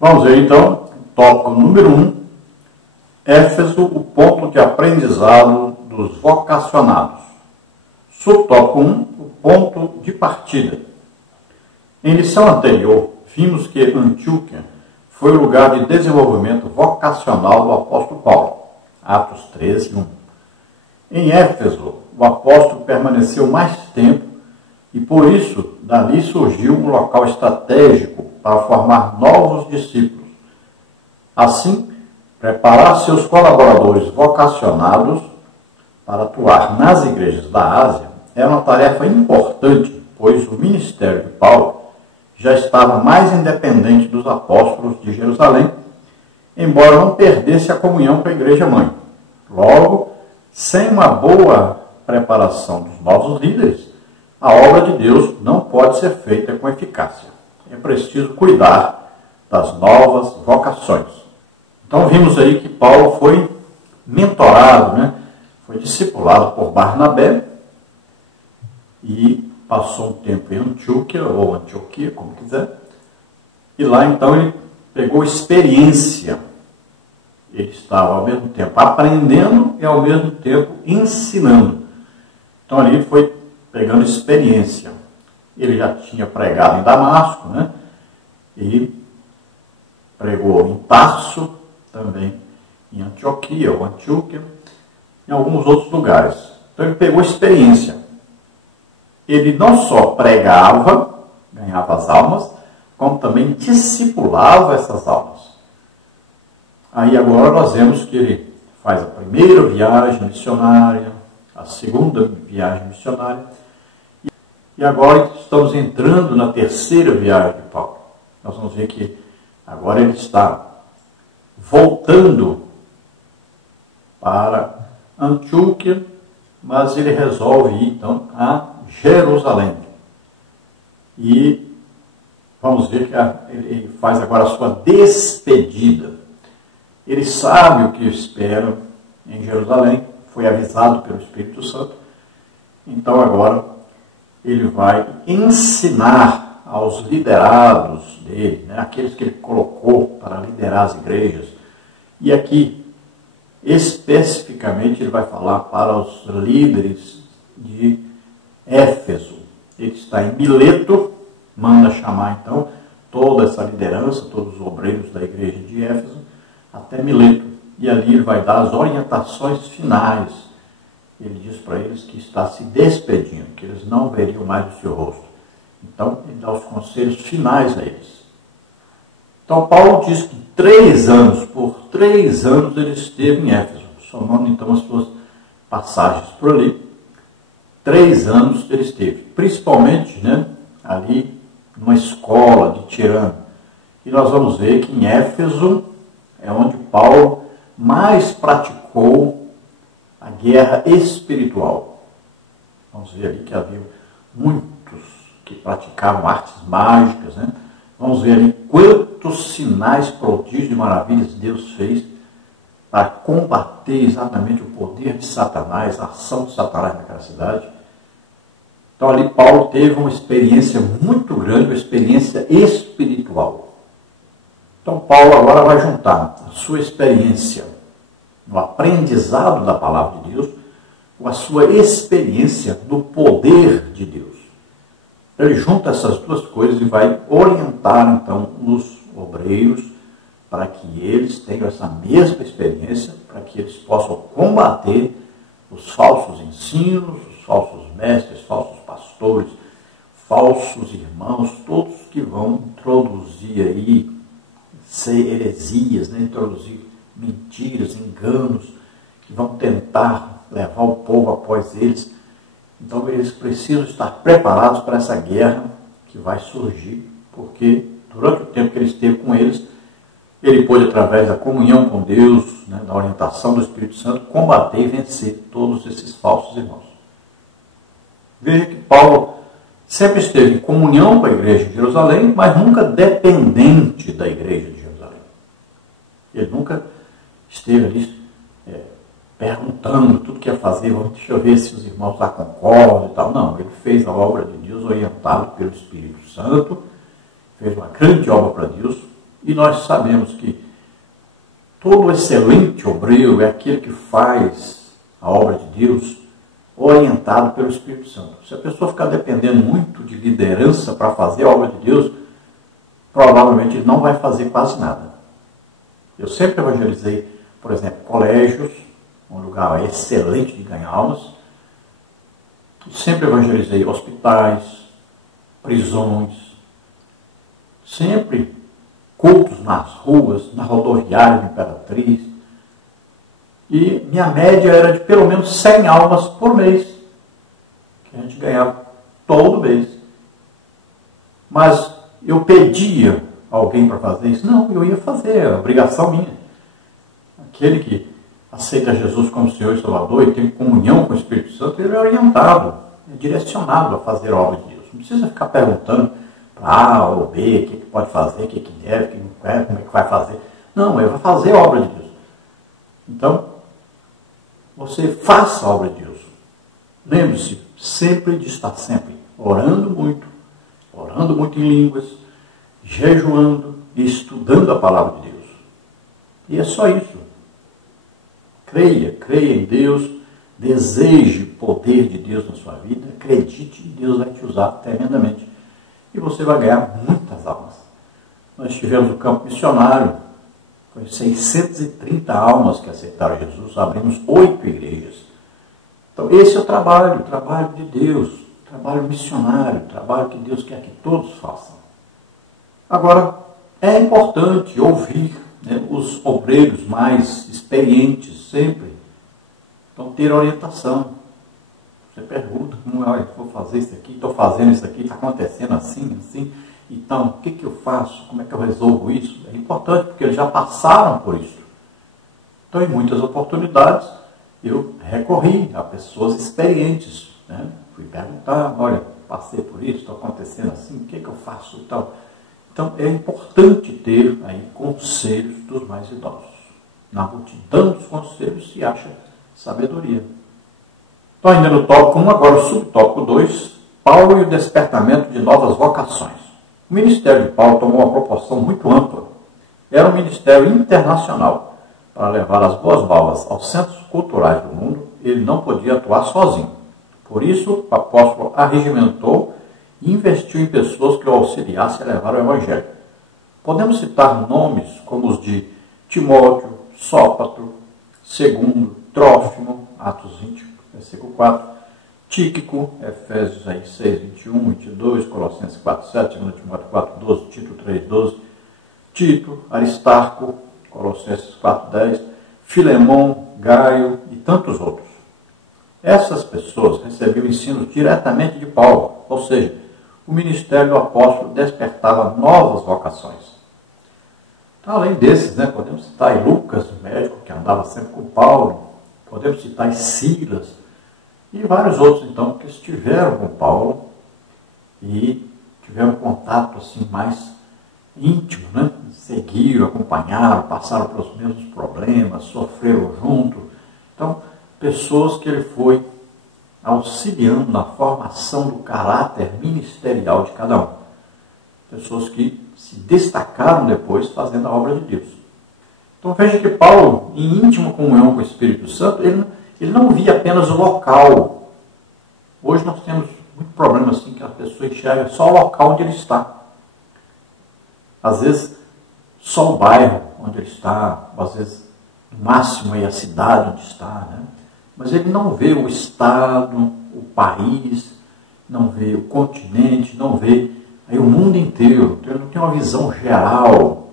Vamos ver então, tópico número 1, Éfeso, o ponto de aprendizado dos vocacionados. Subtópico 1, o ponto de partida. Em lição anterior, vimos que Antioquia foi o lugar de desenvolvimento vocacional do apóstolo Paulo, Atos 13, 1. Em Éfeso, o apóstolo permaneceu mais tempo e, por isso, dali surgiu um local estratégico para formar novos discípulos. Assim, preparar seus colaboradores vocacionados para atuar nas igrejas da Ásia era uma tarefa importante, pois o ministério de Paulo já estava mais independente dos apóstolos de Jerusalém, embora não perdesse a comunhão com a igreja-mãe. Logo, sem uma boa preparação dos novos líderes, a obra de Deus não pode ser feita com eficácia. É preciso cuidar das novas vocações. Então vimos aí que Paulo foi mentorado, foi discipulado por Barnabé e passou um tempo em Antioquia, ou Antioquia, como quiser, e lá então ele pegou experiência. Ele estava ao mesmo tempo aprendendo e ao mesmo tempo ensinando. Então ali ele foi pegando experiência. Ele já tinha pregado em Damasco, e pregou em Tarso, também em Antioquia ou Antioquia, em alguns outros lugares. Então ele pegou experiência. Ele não só pregava, ganhava as almas, como também discipulava essas almas. Aí agora nós vemos que ele faz a primeira viagem missionária, a segunda viagem missionária, e agora estamos entrando na terceira viagem de Paulo. Nós vamos ver que agora ele está voltando para Antioquia, mas ele resolve ir então a Jerusalém. E vamos ver que ele faz agora a sua despedida. Ele sabe o que espera em Jerusalém, foi avisado pelo Espírito Santo. Então agora ele vai ensinar aos liderados dele, aqueles que ele colocou para liderar as igrejas. E aqui, especificamente, ele vai falar para os líderes de Éfeso. Ele está em Mileto, manda chamar então toda essa liderança, todos os obreiros da igreja de Éfeso, até Mileto. E ali ele vai dar as orientações finais. Ele diz para eles que está se despedindo, que eles não veriam mais o seu rosto. Então, ele dá os conselhos finais a eles. Então, Paulo diz que por 3 anos ele esteve em Éfeso, somando então as suas passagens por ali. 3 anos ele esteve, principalmente ali numa escola de Tirano. E nós vamos ver que em Éfeso é onde Paulo mais praticou a guerra espiritual. Vamos ver ali que havia muitos que praticavam artes mágicas. Vamos ver ali quantos sinais, prodígios e maravilhas Deus fez para combater exatamente o poder de Satanás, a ação de Satanás naquela cidade. Então ali Paulo teve uma experiência muito grande, uma experiência espiritual. Então Paulo agora vai juntar a sua experiência no aprendizado da palavra de Deus com a sua experiência do poder de Deus. Ele junta essas duas coisas e vai orientar então os obreiros para que eles tenham essa mesma experiência, para que eles possam combater os falsos ensinos, os falsos mestres, falsos pastores, falsos irmãos, todos que vão introduzir aí heresias, introduzir mentiras, enganos, que vão tentar levar o povo após eles. Então eles precisam estar preparados para essa guerra que vai surgir, porque durante o tempo que ele esteve com eles, ele pôde, através da comunhão com Deus, da orientação do Espírito Santo, combater e vencer todos esses falsos irmãos. Veja que Paulo sempre esteve em comunhão com a igreja de Jerusalém, mas nunca dependente da igreja de Jerusalém. Ele nunca esteve ali perguntando tudo que ia fazer, deixa eu ver se os irmãos lá concordam e tal. Não, ele fez a obra de Deus orientado pelo Espírito Santo, fez uma grande obra para Deus E nós sabemos que todo excelente obreiro é aquele que faz a obra de Deus orientado pelo Espírito Santo. Se a pessoa ficar dependendo muito de liderança para fazer a obra de Deus, provavelmente ele não vai fazer quase nada. Eu sempre evangelizei, por exemplo, colégios, um lugar excelente de ganhar almas. Sempre evangelizei hospitais, prisões, sempre cultos nas ruas, na rodoviária de Imperatriz. E minha média era de pelo menos 100 almas por mês, que a gente ganhava todo mês. Mas eu pedia alguém para fazer isso? Não, eu ia fazer, é obrigação minha. Aquele que aceita Jesus como Senhor e Salvador e tem comunhão com o Espírito Santo, ele é orientado, é direcionado a fazer a obra de Deus. Não precisa ficar perguntando para A ou B, o que pode fazer, o que deve, o que não quer, como é que vai fazer. Não, ele vai fazer a obra de Deus. Então, você faça a obra de Deus. Lembre-se sempre de estar sempre orando muito em línguas, jejuando e estudando a palavra de Deus. E é só isso. Creia em Deus, deseje o poder de Deus na sua vida, acredite que Deus vai te usar tremendamente. E você vai ganhar muitas almas. Nós tivemos o campo missionário, foi 630 almas que aceitaram Jesus, abrimos 8 igrejas. Então esse é o trabalho de Deus, trabalho missionário, trabalho que Deus quer que todos façam. Agora, é importante ouvir, né, os obreiros mais experientes sempre. Então, ter orientação. Você pergunta, como é, vou fazer isso aqui, estou fazendo isso aqui, está acontecendo assim. Então, o que eu faço? Como é que eu resolvo isso? É importante, porque eles já passaram por isso. Então, em muitas oportunidades, eu recorri a pessoas experientes, né? Fui perguntar, olha, passei por isso, está acontecendo assim, o que eu faço e tal. Então, é importante ter aí conselhos dos mais idosos. Na multidão dos conselhos se acha sabedoria. Estou ainda no tópico 1, agora o subtópico 2, Paulo e o despertamento de novas vocações. O ministério de Paulo tomou uma proporção muito ampla. Era um ministério internacional. Para levar as boas novas aos centros culturais do mundo, ele não podia atuar sozinho. Por isso, o apóstolo arregimentou e investiu em pessoas que o auxiliassem a levar o evangelho. Podemos citar nomes como os de Timóteo, Sópatro, Segundo, Trófimo, Atos 20, versículo 4, Tíquico, Efésios 6, 21, 22, Colossenses 4, 7, 2 Timóteo 4, 12, Tito 3, 12, Tito, Aristarco, Colossenses 4, 10, Filemão, Gaio e tantos outros. Essas pessoas recebiam ensinos diretamente de Paulo, ou seja, o ministério do apóstolo despertava novas vocações. Então, além desses, né, podemos citar aí Lucas, o médico que andava sempre com Paulo, podemos citar aí Silas e vários outros, então, que estiveram com Paulo e tiveram contato assim, mais íntimo, né? Seguiram, acompanharam, passaram pelos mesmos problemas, sofreram junto. Então, pessoas que ele foi auxiliando na formação do caráter ministerial de cada um. Pessoas que se destacaram depois fazendo a obra de Deus. Então veja que Paulo, em íntima comunhão com o Espírito Santo, ele não via apenas o local. Hoje nós temos muito problema assim, que a pessoa enxerga só o local onde ele está. Às vezes, só o bairro onde ele está, ou às vezes, no máximo, aí, a cidade onde está, né? Mas ele não vê o estado, o país, não vê o continente, não vê aí o mundo inteiro. Então ele não tem uma visão geral.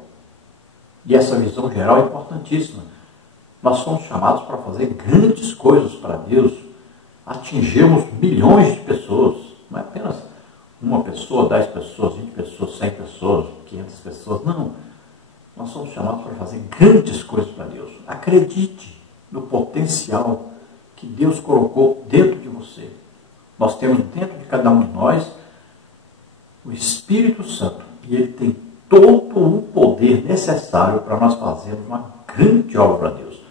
E essa visão geral é importantíssima. Nós somos chamados para fazer grandes coisas para Deus. Atingirmos milhões de pessoas. Não é apenas uma pessoa, 10 pessoas, 20 pessoas, 100 pessoas, 500 pessoas. Não. Nós somos chamados para fazer grandes coisas para Deus. Acredite no potencial que Deus colocou dentro de você. Nós temos dentro de cada um de nós o Espírito Santo. E ele tem todo o poder necessário para nós fazermos uma grande obra para Deus.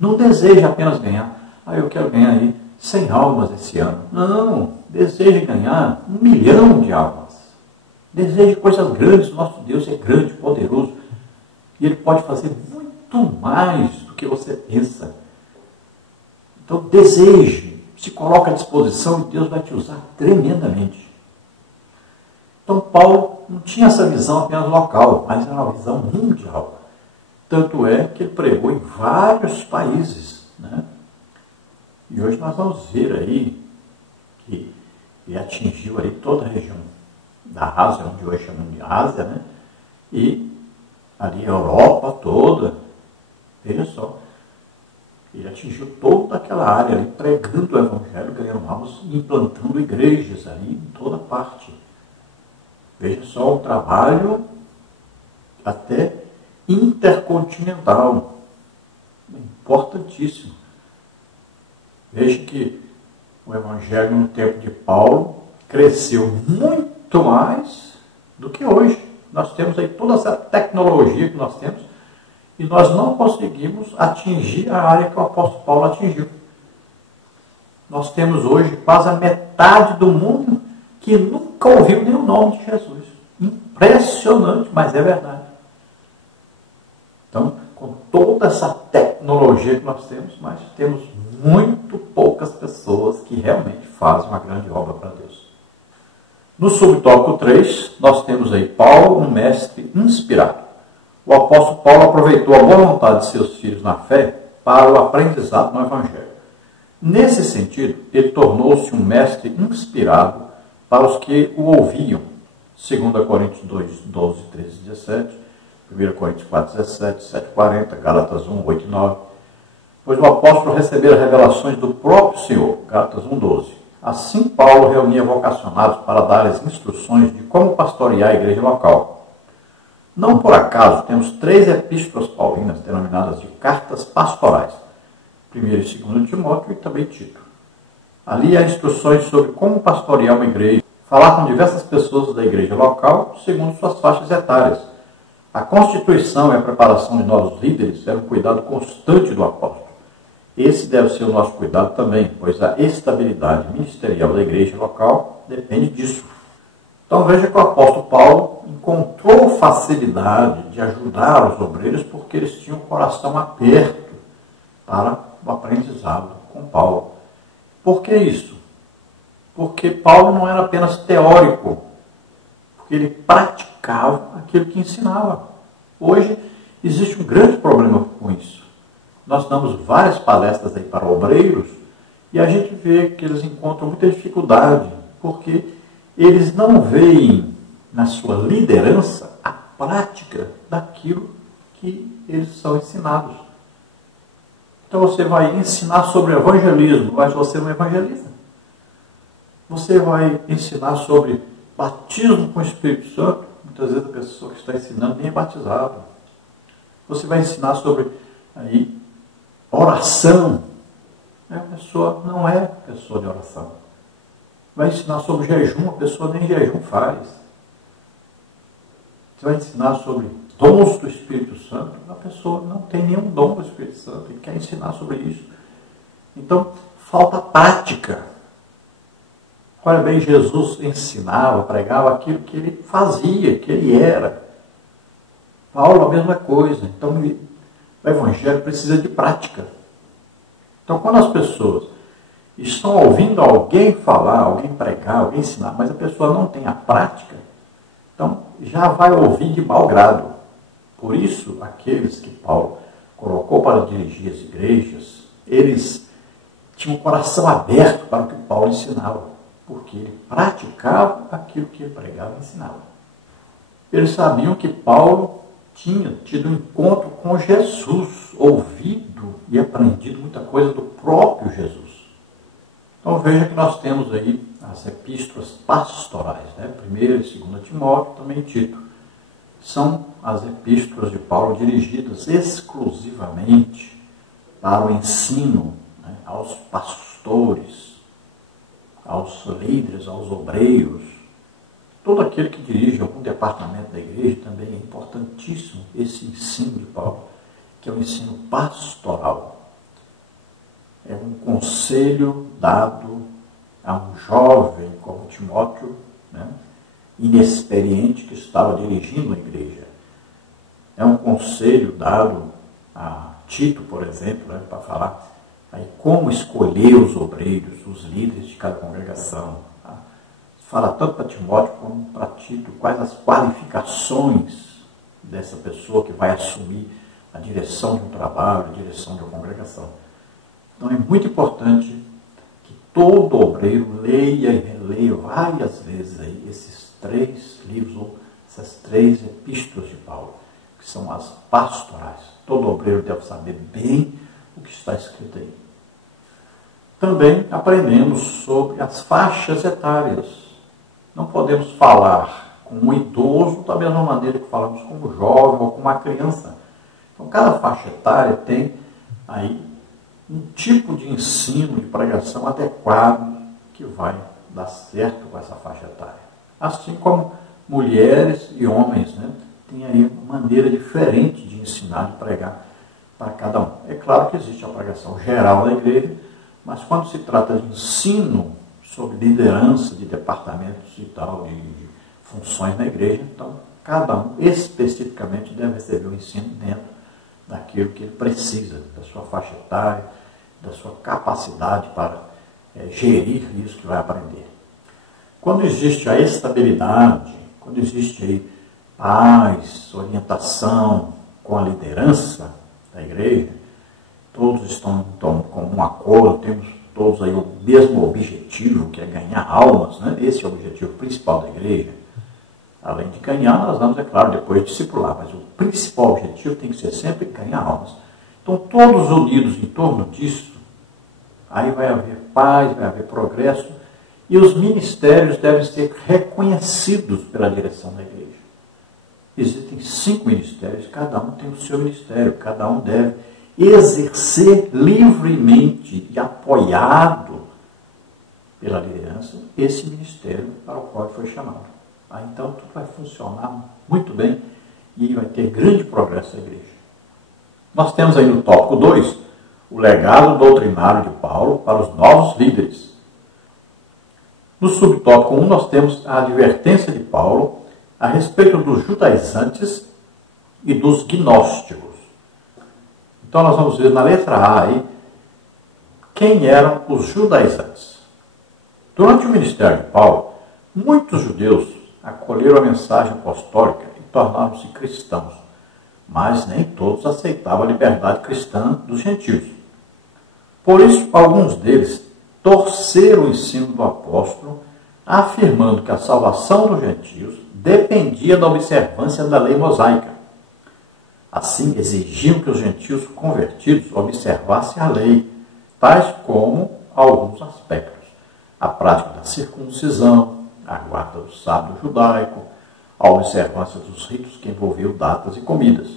Não deseje apenas ganhar. Eu quero ganhar aí 100 almas esse ano. Não. Deseje ganhar 1 milhão de almas. Deseje coisas grandes. Nosso Deus é grande, poderoso. E Ele pode fazer muito mais do que você pensa. Então deseje, se coloque à disposição e Deus vai te usar tremendamente. Então Paulo não tinha essa visão apenas local, mas era uma visão mundial. Tanto é que ele pregou em vários países, né? E hoje nós vamos ver aí que ele atingiu aí toda a região da Ásia, onde hoje chamamos de Ásia, né? E ali a Europa toda. Veja só, ele atingiu toda aquela área ali, pregando o Evangelho, ganhando almas, implantando igrejas ali em toda parte. Veja só, um trabalho até intercontinental, importantíssimo. Veja que o Evangelho no tempo de Paulo cresceu muito mais do que hoje. Nós temos aí toda essa tecnologia que nós temos e nós não conseguimos atingir a área que o apóstolo Paulo atingiu. Nós temos hoje quase a metade do mundo que nunca ouviu nem o nome de Jesus. Impressionante, mas é verdade. Então, com toda essa tecnologia que nós temos muito poucas pessoas que realmente fazem uma grande obra para Deus. No subtópico 3, nós temos aí Paulo, um mestre inspirado. O apóstolo Paulo aproveitou a boa vontade de seus filhos na fé para o aprendizado no Evangelho. Nesse sentido, ele tornou-se um mestre inspirado para os que o ouviam. 2 Coríntios 2, 12, 13, 17, 1 Coríntios 4, 17, 7, 40, Gálatas 1, 8 e 9. Pois o apóstolo recebera revelações do próprio Senhor, Gálatas 1, 12. Assim, Paulo reunia vocacionados para dar as instruções de como pastorear a igreja local. Não por acaso temos 3 epístolas paulinas denominadas de cartas pastorais, 1 e 2 Timóteo e também Tito. Ali há instruções sobre como pastorear uma igreja, falar com diversas pessoas da igreja local, segundo suas faixas etárias. A constituição e a preparação de novos líderes era um cuidado constante do apóstolo. Esse deve ser o nosso cuidado também, pois a estabilidade ministerial da igreja local depende disso. Então veja que o apóstolo Paulo encontrou facilidade de ajudar os obreiros porque eles tinham o coração aberto para o aprendizado com Paulo. Por que isso? Porque Paulo não era apenas teórico, porque ele praticava aquilo que ensinava. Hoje existe um grande problema com isso. Nós damos várias palestras aí para obreiros e a gente vê que eles encontram muita dificuldade, porque eles não veem na sua liderança a prática daquilo que eles são ensinados. Então você vai ensinar sobre evangelismo, mas você não evangeliza. Você vai ensinar sobre batismo com o Espírito Santo, muitas vezes a pessoa que está ensinando nem é batizada. Você vai ensinar sobre aí, oração, a pessoa não é pessoa de oração. Vai ensinar sobre jejum, a pessoa nem jejum faz. Você vai ensinar sobre dons do Espírito Santo, a pessoa não tem nenhum dom do Espírito Santo e quer ensinar sobre isso. Então, falta prática. Olha bem, Jesus ensinava, pregava aquilo que ele fazia, que ele era. Paulo, a mesma coisa. Então, o Evangelho precisa de prática. Então, quando as pessoas estão ouvindo alguém falar, alguém pregar, alguém ensinar, mas a pessoa não tem a prática, então já vai ouvir de mau grado. Por isso, aqueles que Paulo colocou para dirigir as igrejas, eles tinham o coração aberto para o que Paulo ensinava, porque ele praticava aquilo que ele pregava e ensinava. Eles sabiam que Paulo tinha tido um encontro com Jesus, ouvido e aprendido muita coisa do próprio Jesus. Então veja que nós temos aí as epístolas pastorais, né? 1 e 2 Timóteo, também Tito. São as epístolas de Paulo dirigidas exclusivamente para o ensino, né, aos pastores, aos líderes, aos obreiros. Todo aquele que dirige algum departamento da igreja também é importantíssimo esse ensino de Paulo, que é o ensino pastoral. É um conselho dado a um jovem como Timóteo, né, inexperiente, que estava dirigindo a igreja. É um conselho dado a Tito, por exemplo, né, para falar aí como escolher os obreiros, os líderes de cada congregação. Tá? Fala tanto para Timóteo como para Tito quais as qualificações dessa pessoa que vai assumir a direção de um trabalho, a direção de uma congregação. Então é muito importante que todo obreiro leia e releia várias vezes aí esses 3 livros, ou essas 3 epístolas de Paulo, que são as pastorais. Todo obreiro deve saber bem o que está escrito aí. Também aprendemos sobre as faixas etárias. Não podemos falar com um idoso da mesma maneira que falamos com um jovem ou com uma criança. Então, cada faixa etária tem aí um tipo de ensino, de pregação adequado que vai dar certo com essa faixa etária. Assim como mulheres e homens, né, têm aí uma maneira diferente de ensinar, de pregar para cada um. É claro que existe a pregação geral da igreja, mas quando se trata de ensino sobre liderança de departamentos e tal, de funções na igreja, então cada um especificamente deve receber o ensino dentro daquilo que ele precisa, da sua faixa etária, da sua capacidade para gerir isso que vai aprender. Quando existe a estabilidade, quando existe aí paz, orientação com a liderança da igreja, todos estão então, com um acordo, temos todos aí o mesmo objetivo, que é ganhar almas, né? Esse é o objetivo principal da igreja. Além de ganhar, nós vamos, é claro, depois discipular, mas o principal objetivo tem que ser sempre ganhar almas. Então, todos unidos em torno disso, aí vai haver paz, vai haver progresso, e os ministérios devem ser reconhecidos pela direção da igreja. Existem 5 ministérios, cada um tem o seu ministério, cada um deve exercer livremente e apoiado pela liderança esse ministério para o qual foi chamado. Então tudo vai funcionar muito bem e vai ter grande progresso na igreja. Nós temos aí no tópico 2 o legado doutrinário de Paulo para os novos líderes. No subtópico 1 nós temos a advertência de Paulo a respeito dos judaizantes e dos gnósticos. Então nós vamos ver na letra A aí quem eram os judaizantes. Durante o ministério de Paulo, muitos judeus acolheram a mensagem apostólica e tornaram-se cristãos, mas nem todos aceitavam a liberdade cristã dos gentios. Por isso, alguns deles torceram o ensino do apóstolo, afirmando que a salvação dos gentios dependia da observância da lei mosaica. Assim, exigiam que os gentios convertidos observassem a lei, tais como alguns aspectos: a prática da circuncisão, a guarda do sábado judaico, a observância dos ritos que envolviam datas e comidas.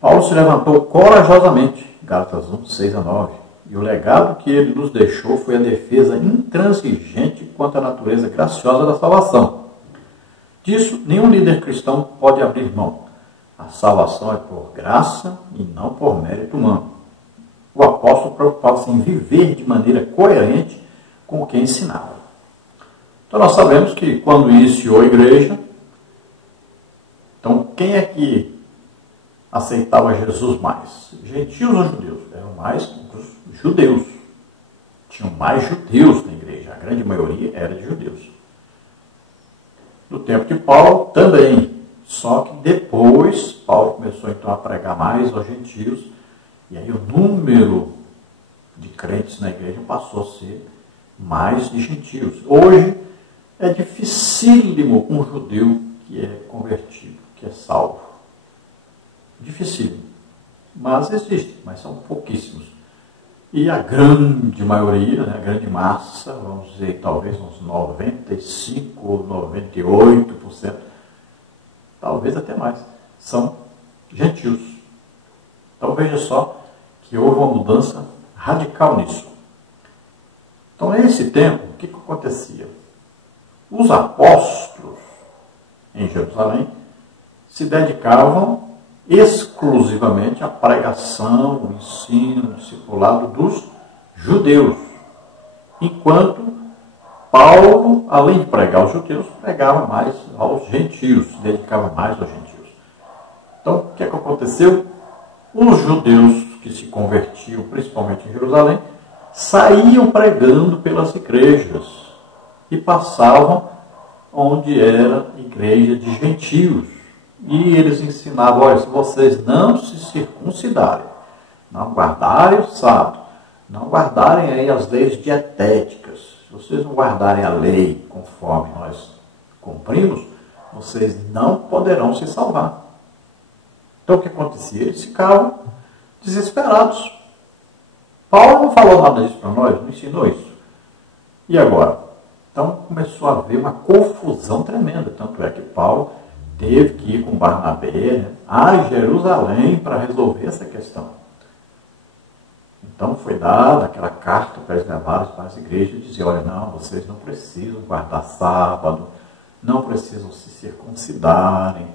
Paulo se levantou corajosamente, Gálatas 1, 6 a 9, e o legado que ele nos deixou foi a defesa intransigente quanto à natureza graciosa da salvação. Disso, nenhum líder cristão pode abrir mão. A salvação é por graça e não por mérito humano. O apóstolo preocupava-se em viver de maneira coerente com o que ensinava. Então nós sabemos que quando iniciou a igreja, então quem é que aceitava Jesus mais? Gentios ou judeus? Eram mais os judeus. Tinham mais judeus na igreja, a grande maioria era de judeus. No tempo de Paulo também, só que depois Paulo começou então a pregar mais aos gentios, e aí o número de crentes na igreja passou a ser mais de gentios. Hoje é dificílimo um judeu que é convertido, que é salvo. Dificílimo. Mas existe, mas são pouquíssimos. E a grande maioria, né, a grande massa, vamos dizer, talvez uns 95% ou 98%, talvez até mais, são gentios. Então veja só que houve uma mudança radical nisso. Então nesse tempo, o que acontecia? Os apóstolos em Jerusalém se dedicavam exclusivamente à pregação, o ensino, o discipulado dos judeus. Enquanto Paulo, além de pregar aos judeus, pregava mais aos gentios, se dedicava mais aos gentios. Então, o que é que aconteceu? Os judeus que se convertiam, principalmente em Jerusalém, saíam pregando pelas igrejas e passavam onde era igreja de gentios. E eles ensinavam, olha, se vocês não se circuncidarem, não guardarem o sábado, não guardarem aí as leis dietéticas, se vocês não guardarem a lei conforme nós cumprimos, vocês não poderão se salvar. Então o que acontecia? Eles ficavam desesperados. Paulo não falou nada disso para nós, não ensinou isso. E agora? Então começou a haver uma confusão tremenda. Tanto é que Paulo teve que ir com Barnabé a Jerusalém para resolver essa questão. Então foi dada aquela carta para eles levarem para as igrejas e dizer, olha, não, vocês não precisam guardar sábado, não precisam se circuncidarem.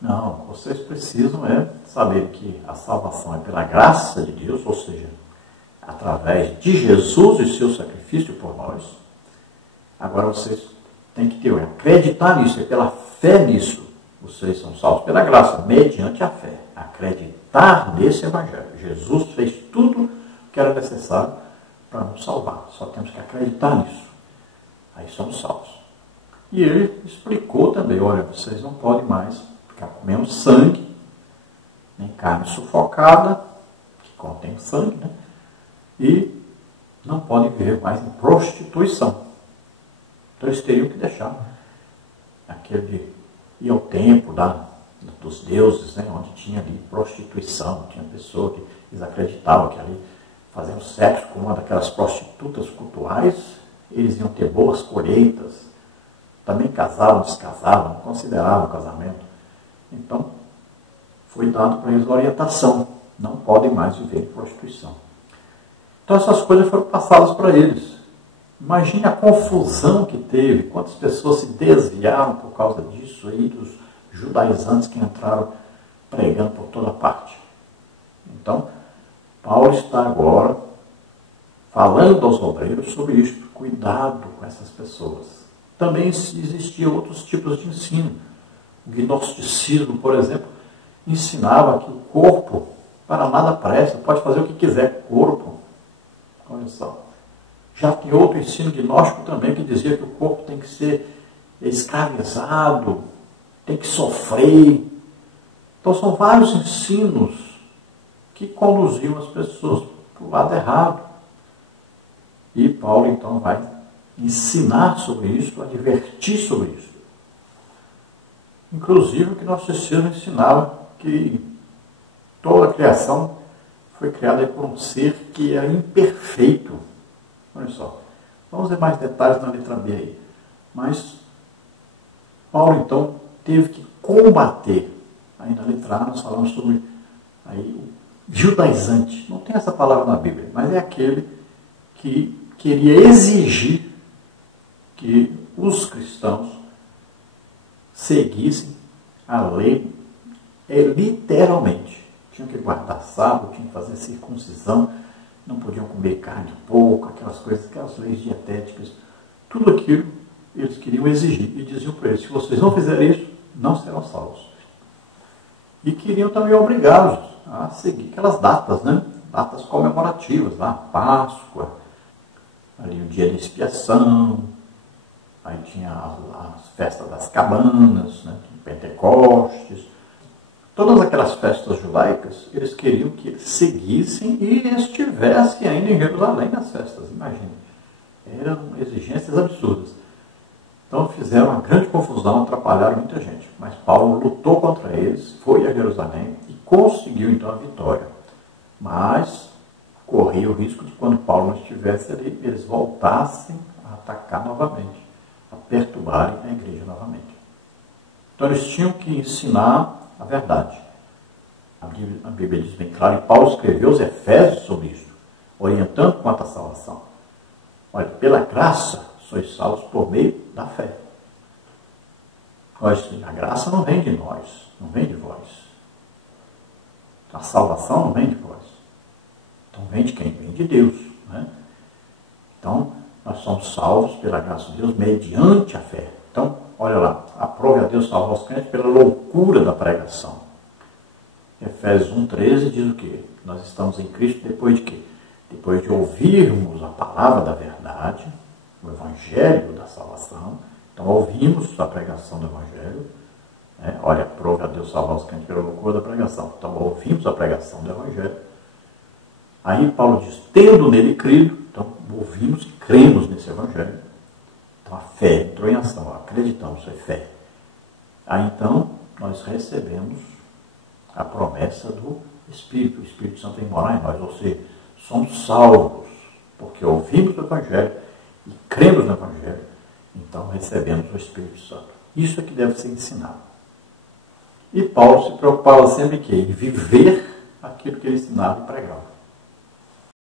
Não, vocês precisam saber que a salvação é pela graça de Deus, ou seja, através de Jesus e seu sacrifício por nós. Agora vocês têm que acreditar nisso, é pela fé nisso. Vocês são salvos pela graça, mediante a fé. Acreditar nesse evangelho. Jesus fez tudo o que era necessário para nos salvar. Só temos que acreditar nisso. Aí somos salvos. E ele explicou também, olha, vocês não podem mais ficar comendo sangue, nem carne sufocada, que contém sangue, né? E não podem viver mais em prostituição. Então eles teriam que deixar aquele ir ao templo dos deuses, né, onde tinha ali prostituição, tinha pessoa que eles acreditavam que ali fazendo sexo com uma daquelas prostitutas cultuais, eles iam ter boas colheitas, também casavam, descasavam, não consideravam o casamento. Então, foi dado para eles orientação, não podem mais viver em prostituição. Então essas coisas foram passadas para eles. Imagine a confusão que teve, quantas pessoas se desviaram por causa disso aí, dos judaizantes que entraram pregando por toda parte. Então, Paulo está agora falando aos obreiros sobre isso. Cuidado com essas pessoas. Também existiam outros tipos de ensino. O gnosticismo, por exemplo, ensinava que o corpo para nada presta, pode fazer o que quiser com o corpo. Olha só. Já tem outro ensino gnóstico também que dizia que o corpo tem que ser escravizado, tem que sofrer. Então são vários ensinos que conduziam as pessoas para o lado errado. E Paulo então vai ensinar sobre isso, advertir sobre isso. Inclusive o que nosso ensino ensinava que toda a criação foi criada por um ser que era imperfeito. Olha só, vamos ver mais detalhes na letra B aí. Mas Paulo, então, teve que combater. Aí na letra A nós falamos sobre aí, o judaizante. Não tem essa palavra na Bíblia, mas é aquele que queria exigir que os cristãos seguissem a lei literalmente. Tinham que guardar sábado, tinham que fazer circuncisão, não podiam comer carne de porco, aquelas coisas, aquelas leis dietéticas, tudo aquilo eles queriam exigir. E diziam para eles, se vocês não fizerem isso, não serão salvos. E queriam também obrigá-los a seguir aquelas datas, né? Datas comemorativas, lá, Páscoa, ali o dia da expiação, aí tinha as festas das cabanas, né? Pentecostes. Todas aquelas festas judaicas, eles queriam que eles seguissem e estivessem ainda em Jerusalém nas festas, imagine. Eram exigências absurdas. Então fizeram uma grande confusão, atrapalharam muita gente. Mas Paulo lutou contra eles, foi a Jerusalém e conseguiu então a vitória. Mas corria o risco de quando Paulo não estivesse ali, eles voltassem a atacar novamente, a perturbarem a igreja novamente. Então eles tinham que ensinar a verdade. A Bíblia diz bem claro, e Paulo escreveu aos Efésios sobre isso, orientando quanto à salvação. Olha, pela graça sois salvos por meio da fé. A graça não vem de nós, não vem de vós. A salvação não vem de vós. Então vem de quem? Vem de Deus. Né? Então, nós somos salvos pela graça de Deus mediante a fé. Então, olha lá, aprove a Deus salvar os crentes pela loucura da pregação. Efésios 1,13 diz o quê? Nós estamos em Cristo depois de quê? Depois de ouvirmos a palavra da verdade, o Evangelho da salvação. Então ouvimos a pregação do Evangelho. Olha, prove a Deus salvar os crentes pela loucura da pregação. Então ouvimos a pregação do Evangelho. Aí Paulo diz, tendo nele crido, então ouvimos e cremos nesse Evangelho. Então a fé entrou em ação, acreditamos, é fé. Aí então nós recebemos a promessa do Espírito. O Espírito Santo vem morar em nós, ou seja, somos salvos, porque ouvimos o Evangelho e cremos no Evangelho, então recebemos o Espírito Santo. Isso é que deve ser ensinado. E Paulo se preocupava sempre em quê? Em viver aquilo que ele ensinava e pregava.